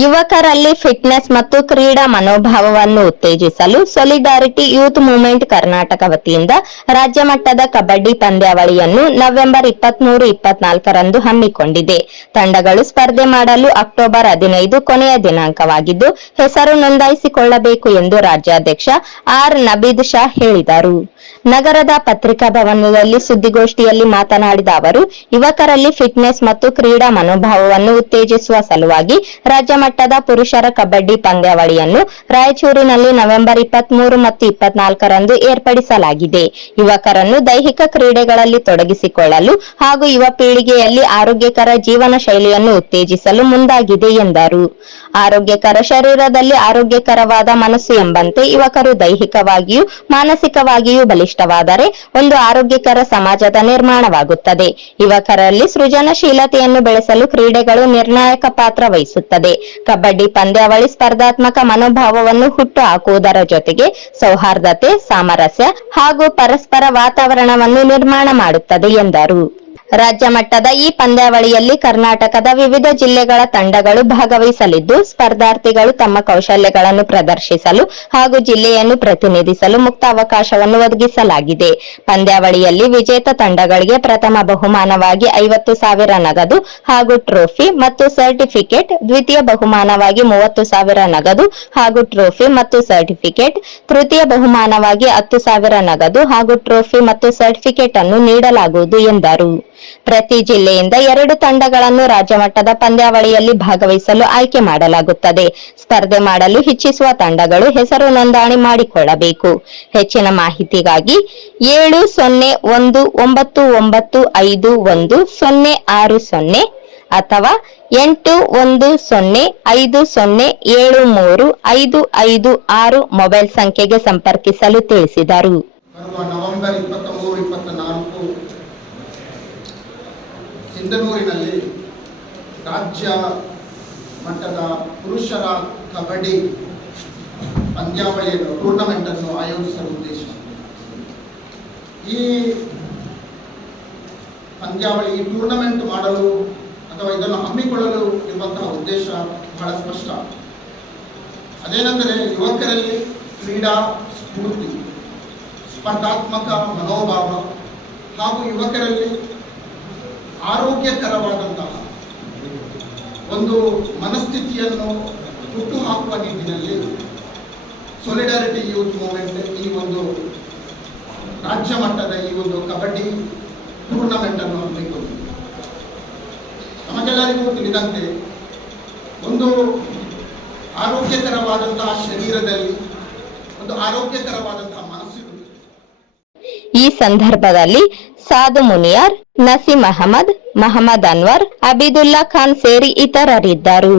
ಯುವಕರಲ್ಲಿ ಫಿಟ್ನೆಸ್ ಮತ್ತು ಕ್ರೀಡಾ ಮನೋಭಾವವನ್ನು ಉತ್ತೇಜಿಸಲು ಸೊಲಿಡಾರಿಟಿ ಯೂತ್ ಮೂವ್ಮೆಂಟ್ ಕರ್ನಾಟಕ ವತಿಯಿಂದ ರಾಜ್ಯ ಮಟ್ಟದ ಕಬಡ್ಡಿ ಪಂದ್ಯಾವಳಿಯನ್ನು ನವೆಂಬರ್ 23-24ರಂದು ಹಮ್ಮಿಕೊಂಡಿದೆ. ತಂಡಗಳು ಸ್ಪರ್ಧೆ ಮಾಡಲು ಅಕ್ಟೋಬರ್ 15 ಕೊನೆಯ ದಿನಾಂಕವಾಗಿದ್ದು, ಹೆಸರು ನೋಂದಾಯಿಸಿಕೊಳ್ಳಬೇಕು ಎಂದು ರಾಜ್ಯಾಧ್ಯಕ್ಷ ಆರ್. ನಬೀದ್ ಶಾ ಹೇಳಿದರು. ನಗರದ ಪತ್ರಿಕಾ ಭವನದಲ್ಲಿ ಸುದ್ದಿಗೋಷ್ಠಿಯಲ್ಲಿ ಮಾತನಾಡಿದ ಅವರು, ಯುವಕರಲ್ಲಿ ಫಿಟ್ನೆಸ್ ಮತ್ತು ಕ್ರೀಡಾ ಮನೋಭಾವವನ್ನು ಉತ್ತೇಜಿಸುವ ಸಲುವಾಗಿ ರಾಜ್ಯ ಮಟ್ಟದ ಪುರುಷರ ಕಬಡ್ಡಿ ಪಂದ್ಯಾವಳಿಯನ್ನು ರಾಯಚೂರಿನಲ್ಲಿ ನವೆಂಬರ್ 23 ಮತ್ತು 24ರಂದು ಏರ್ಪಡಿಸಲಾಗಿದೆ. ಯುವಕರನ್ನು ದೈಹಿಕ ಕ್ರೀಡೆಗಳಲ್ಲಿ ತೊಡಗಿಸಿಕೊಳ್ಳಲು ಹಾಗೂ ಯುವ ಪೀಳಿಗೆಯಲ್ಲಿ ಆರೋಗ್ಯಕರ ಜೀವನ ಶೈಲಿಯನ್ನು ಉತ್ತೇಜಿಸಲು ಮುಂದಾಗಿದೆ ಎಂದರು. ಆರೋಗ್ಯಕರ ಶರೀರದಲ್ಲಿ ಆರೋಗ್ಯಕರವಾದ ಮನಸ್ಸು ಎಂಬಂತೆ ಯುವಕರು ದೈಹಿಕವಾಗಿಯೂ ಮಾನಸಿಕವಾಗಿಯೂ ಬಲಿಷ್ಠವಾದರೆ ಒಂದು ಆರೋಗ್ಯಕರ ಸಮಾಜದ ನಿರ್ಮಾಣವಾಗುತ್ತದೆ. ಯುವಕರಲ್ಲಿ ಸೃಜನಶೀಲತೆಯನ್ನು ಬೆಳೆಸಲು ಕ್ರೀಡೆಗಳು ನಿರ್ಣಾಯಕ ಪಾತ್ರ ವಹಿಸುತ್ತದೆ. ಕಬಡ್ಡಿ ಪಂದ್ಯಾವಳಿ ಸ್ಪರ್ಧಾತ್ಮಕ ಮನೋಭಾವವನ್ನು ಹುಟ್ಟು ಹಾಕುವುದರ ಜೊತೆಗೆ ಸೌಹಾರ್ದತೆ, ಸಾಮರಸ್ಯ ಹಾಗೂ ಪರಸ್ಪರ ವಾತಾವರಣವನ್ನು ನಿರ್ಮಾಣ ಮಾಡುತ್ತದೆ ಎಂದರು. ರಾಜ್ಯ ಮಟ್ಟದ ಈ ಪಂದ್ಯಾವಳಿಯಲ್ಲಿ ಕರ್ನಾಟಕದ ವಿವಿಧ ಜಿಲ್ಲೆಗಳ ತಂಡಗಳು ಭಾಗವಹಿಸಲಿದ್ದು, ಸ್ಪರ್ಧಾರ್ಥಿಗಳು ತಮ್ಮ ಕೌಶಲ್ಯಗಳನ್ನು ಪ್ರದರ್ಶಿಸಲು ಹಾಗೂ ಜಿಲ್ಲೆಯನ್ನು ಪ್ರತಿನಿಧಿಸಲು ಮುಕ್ತ ಅವಕಾಶವನ್ನು ಒದಗಿಸಲಾಗಿದೆ. ಪಂದ್ಯಾವಳಿಯಲ್ಲಿ ವಿಜೇತ ತಂಡಗಳಿಗೆ ಪ್ರಥಮ ಬಹುಮಾನವಾಗಿ 50,000 ನಗದು ಹಾಗೂ ಟ್ರೋಫಿ ಮತ್ತು ಸರ್ಟಿಫಿಕೇಟ್, ದ್ವಿತೀಯ ಬಹುಮಾನವಾಗಿ 30,000 ನಗದು ಹಾಗೂ ಟ್ರೋಫಿ ಮತ್ತು ಸರ್ಟಿಫಿಕೇಟ್, ತೃತೀಯ ಬಹುಮಾನವಾಗಿ 10,000 ನಗದು ಹಾಗೂ ಟ್ರೋಫಿ ಮತ್ತು ಸರ್ಟಿಫಿಕೇಟ್ ಅನ್ನು ನೀಡಲಾಗುವುದು ಎಂದರು. ಪ್ರತಿ ಜಿಲ್ಲೆಯಿಂದ 2 ತಂಡಗಳನ್ನು ರಾಜ್ಯ ಮಟ್ಟದ ಪಂದ್ಯಾವಳಿಯಲ್ಲಿ ಭಾಗವಹಿಸಲು ಆಯ್ಕೆ ಮಾಡಲಾಗುತ್ತದೆ. ಸ್ಪರ್ಧೆ ಮಾಡಲು ಇಚ್ಛಿಸುವ ತಂಡಗಳು ಹೆಸರು ನೋಂದಣಿ ಮಾಡಿಕೊಳ್ಳಬೇಕು. ಹೆಚ್ಚಿನ ಮಾಹಿತಿಗಾಗಿ 7019951060 ಅಥವಾ 8105073556 ಮೊಬೈಲ್ ಸಂಖ್ಯೆಗೆ ಸಂಪರ್ಕಿಸಲು ತಿಳಿಸಿದರು. ನವೆಂಬರ್ 23-24 ಸಿಂಧನೂರಿನಲ್ಲಿ ರಾಜ್ಯ ಮಟ್ಟದ ಪುರುಷರ ಕಬಡ್ಡಿ ಪಂದ್ಯಾವಳಿಯನ್ನು ಟೂರ್ನಮೆಂಟ್ ಅನ್ನು ಆಯೋಜಿಸಲು ಉದ್ದೇಶಿಸಿದೆ. ಈ ಪಂದ್ಯಾವಳಿ ಟೂರ್ನಮೆಂಟ್ ಮಾಡಲು ಅಥವಾ ಇದನ್ನು ಹಮ್ಮಿಕೊಳ್ಳಲು ಇರುವಂತಹ ಉದ್ದೇಶ ಬಹಳ ಸ್ಪಷ್ಟ. ಅದೇನೆಂದರೆ ಯುವಕರಲ್ಲಿ ಕ್ರೀಡಾ ಸ್ಫೂರ್ತಿ, ಸ್ಪರ್ಧಾತ್ಮಕ ಮನೋಭಾವ ಹಾಗೂ ಯುವಕರಲ್ಲಿ ಆರೋಗ್ಯಕರವಾದಂತಹ ಒಂದು ಮನಸ್ಥಿತಿಯನ್ನು ಹುಟ್ಟುಹಾಕುವ ನಿಟ್ಟಿನಲ್ಲಿ ಸೊಲಿಡಾರಿಟಿ ಯೂತ್ ಮೂವ್ಮೆಂಟ್ ಈ ಒಂದು ರಾಜ್ಯ ಮಟ್ಟದ ಈ ಒಂದು ಕಬಡ್ಡಿ ಟೂರ್ನಮೆಂಟ್ ಅನ್ನು ಹಮ್ಮಿಕೊಂಡಿದೆ. ನಮಗೆಲ್ಲರಿಗೂ ತಿಳಿದಂತೆ ಒಂದು ಆರೋಗ್ಯಕರವಾದಂತಹ ಶರೀರದಲ್ಲಿ ಒಂದು ಆರೋಗ್ಯಕರವಾದಂತಹ ಮನಸ್ಸು. ಈ ಸಂದರ್ಭದಲ್ಲಿ ಸಾದು ಮುನಿಯಾರ್, ನಸೀಂ ಅಹಮದ್, ಮಹಮ್ಮದ್ ಅನ್ವರ್, ಅಬಿದುಲ್ಲಾ ಖಾನ್ ಸೇರಿ ಇತರರಿದ್ದರು.